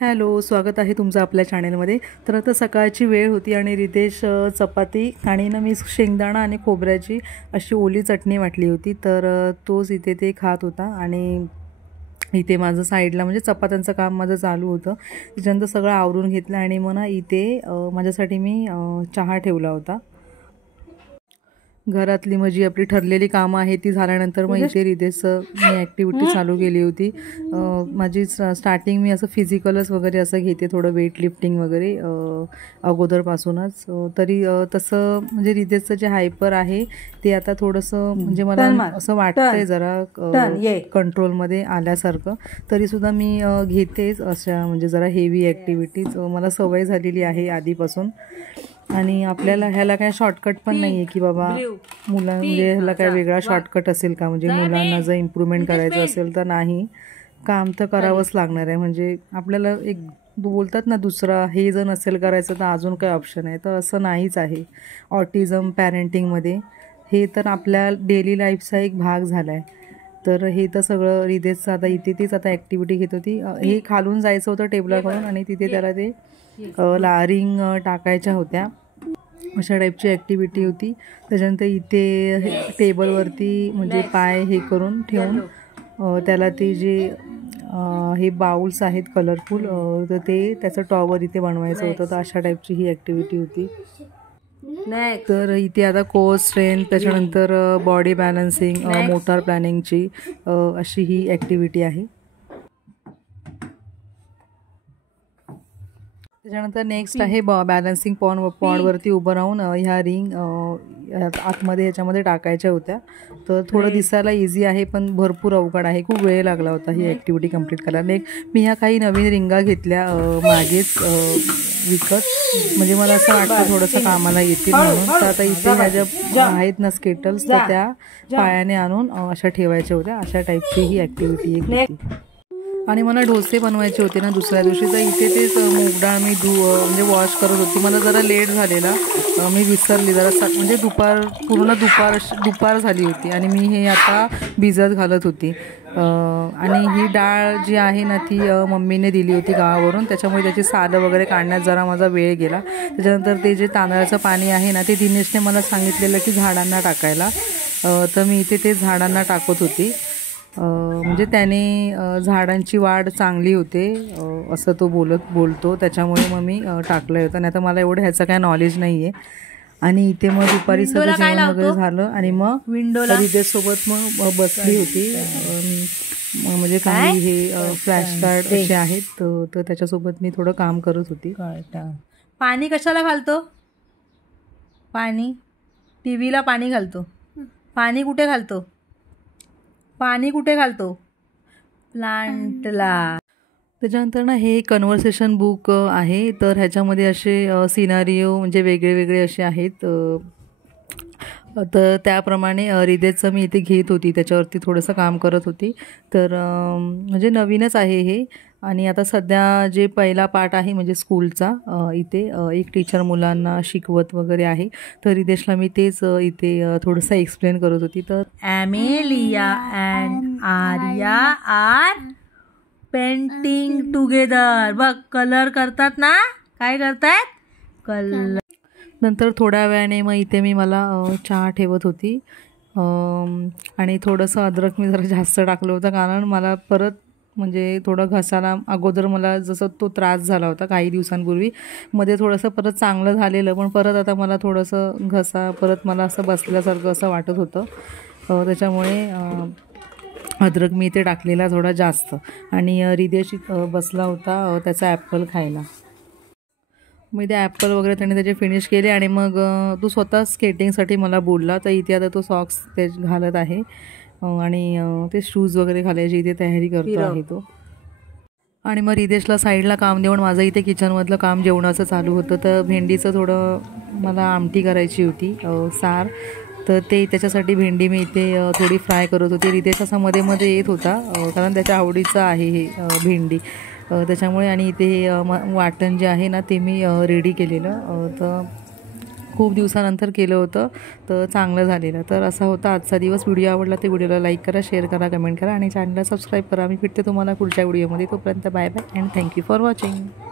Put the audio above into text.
Hello, स्वागत आहे तुमचं आपल्या चॅनेलमध्ये। तर आता सकाळची वेळ होती आणि रितेश चपाती आणि ना मी शेंगदाणा आणि खोबऱ्याची अशी ओली चटणी वाटली होती। तर तोच इथे ते खात होता आणि इथे माझं साईडला म्हणजे चपात्यांचं काम माझं चालू होतं। त्याच्यानंतर सगळं आवरून घेतलं आणि मग ना इथे माझ्यासाठी मी चहा ठेवला होता। घरातली माझी आपली ठरलेली कामं आहे ती झाल्यानंतर मग इथे रितेशचं मी ॲक्टिव्हिटी चालू केली होती। माझी स्टार्टिंग मी असं फिजिकलच वगैरे असं घेते, थोडं वेट लिफ्टिंग वगैरे अगोदरपासूनच। तरी तसं म्हणजे रितेशचं जे हायपर आहे ते आता थोडंसं म्हणजे मला असं वाटतंय जरा कंट्रोलमध्ये आल्यासारखं। तरीसुद्धा मी घेतेच अशा म्हणजे जरा हेवी ॲक्टिव्हिटीज, मला सवय झालेली आहे आधीपासून। आणि आपल्याला ह्याला काय शॉर्टकट पण नाही आहे की बाबा म्हणजे ह्याला काय वेगळा शॉर्टकट असेल का, म्हणजे मुलांना जर इम्प्रूव्हमेंट करायचं असेल तर नाही, काम तर करावंच लागणार आहे। म्हणजे आपल्याला एक बोलतात ना दुसरा हे जर नसेल करायचं तर अजून काय ऑप्शन आहे, तर असं नाहीच आहे। ऑटिझम पॅरेंटिंगमध्ये हे तर आपल्या डेली लाईफचा एक भाग झाला आहे। तर हे तर सगळं रितेशचं आता इथे तेच आता ॲक्टिव्हिटी घेत होती। हे खालून जायचं होतं टेबलाकडून आणि तिथे त्याला ते रिंग टाकायच्या होत्या, अशा टाईपची ॲक्टिव्हिटी होती। त्याच्यानंतर इथे टेबलवरती म्हणजे पाय हे करून ठेवून त्याला ते जे हे बाउल्स आहेत कलरफुल, तर ते त्याचं टॉवर इथे बनवायचं होतं। तर अशा टाईपची ही ॲक्टिव्हिटी होती। तर इथे आता कोर स्ट्रेंथ, त्याच्यानंतर बॉडी बॅलन्सिंग, मोटार प्लॅनिंगची अशी ही ॲक्टिव्हिटी आहे। त्याच्यानंतर नेक्स्ट आहे बॅलन्सिंग पॉडवरती उभं राहून ह्या रिंग आतमध्ये ह्याच्यामध्ये टाकायच्या होत्या। तर थोडं दिसायला इझी आहे पण भरपूर अवघड आहे, खूप वेळ लागला होता ही ॲक्टिव्हिटी कंप्लीट करायला। मी ह्या काही नवीन रिंगा घेतल्या मागेच विकत, म्हणजे मला असं वाटतं थोडंसं कामाला येतील म्हणून। तर आता इथे ह्या ज्या आहेत ना स्केटल्स, तर त्या पायाने आणून अशा ठेवायच्या होत्या। अशा टाईपची ही ॲक्टिव्हिटी एक होती। आणि मला डोसे बनवायचे होते ना दुसऱ्या दिवशी, तर इथे तेच मूग डाळ मी म्हणजे वॉश करत होती। मला जरा लेट झालेला, मी विसरली जरा म्हणजे पूर्ण दुपार झाली होती आणि मी हे आता भिजत घालत होती। आणि ही डाळ जी आहे ना ती मम्मीने दिली होती गावावरून, त्याच्यामुळे त्याची सालं वगैरे काढण्यात जरा माझा वेळ गेला। त्याच्यानंतर ते जे तांदळाचं पाणी आहे ना ते दिनेशने मला सांगितलेलं की झाडांना टाकायला, तर मी इथे ते झाडांना टाकत होती। म्हणजे त्याने झाडांची वाढ चांगली होते असं तो बोलतो, त्याच्यामुळे मग मी टाकलं होतं। नाही तर मला एवढं ह्याचं काय नॉलेज नाही आहे। आणि इथे मग दुपारी सगळं जेवण वगैरे झालं आणि मग रितेशसोबत मग बसली होती। म्हणजे काही हे फ्लॅश कार्ड असे आहेत, तर त्याच्यासोबत मी थोडं काम करत होती। पाणी कशाला घालतो? पाणी टीव्हीला पाणी घालतो। पाणी कुठे घालतो? पाणी कुठे घालतो? प्लांटला। त्याच्यानंतर ना हे कन्व्हर्सेशन बुक आहे, तर ह्याच्यामध्ये असे सिनारिओ म्हणजे वेगळे वेगळे असे आहेत। तर त्याप्रमाणे रितेशचं मी इथे घेत होती, त्याच्यावरती थोडंसं काम करत होती। तर म्हणजे नवीनच आहे हे। आणि आता सध्या जे पहिला पार्ट आहे म्हणजे स्कूलचा, इथे एक टीचर मुलांना शिकवत वगैरे आहे, तर रितेशला मी तेच इथे थोडंसं एक्सप्लेन करत होती। तर Amelia and Arya are painting together. बघ कलर करतात ना, काय करतात? कलर। नंतर थोड्या वेळाने मग इथे मला चहा ठेवत होती आणि थोडंसं अद्रक मी जरा जास्त टाकलं होतं, कारण मला परत म्हणजे थोडं घसाला अगोदर मला जसं तो त्रास झाला होता काही दिवसांपूर्वी, मध्ये थोडंसं परत चांगलं झालेलं, पण परत आता मला थोडंसं घसा परत मला असं बसल्यासारखं असं वाटत होतं। त्याच्यामुळे अद्रक मी इथे टाकलेला थोडा जास्त। आणि रितेश बसला होता त्याचा ॲपल खायला। मी ते ॲपल वगैरे त्याने त्याचे फिनिश केले आणि मग तो स्वतः स्केटिंगसाठी मला बोलला, तर इथे आता तो सॉक्स ते घालत आहे आणि ते शूज वगैरे घालायची इथे तयारी करतो आहे तो। आणि मग रितेशला साईडला काम देऊन माझं इथे किचनमधलं काम जेवणाचं चालू होतं। तर भेंडीचं थोडं मला आमटी करायची होती, सार, तर त्याच्यासाठी भेंडी मी इथे थोडी फ्राय करत होती। रितेश असा मध्ये मध्ये येत होता, कारण त्याच्या आवडीचं आहे हे भेंडी, त्याच्यामुळे। आणि इथे वाटण जे आहे ना ते मी रेडी केलेलं, तर खूप दिवसानंतर केलं होतं तर चांगलं झालेलं. तर असा होता आजचा दिवस. व्हिडिओ आवडला तर व्हिडिओला लाईक करा, शेअर करा, कमेंट करा आणि चॅनलला सबस्क्राईब करा. मी भेटते तुम्हाला पुढच्या व्हिडिओमध्ये. तोपर्यंत bye bye and thank you for watching.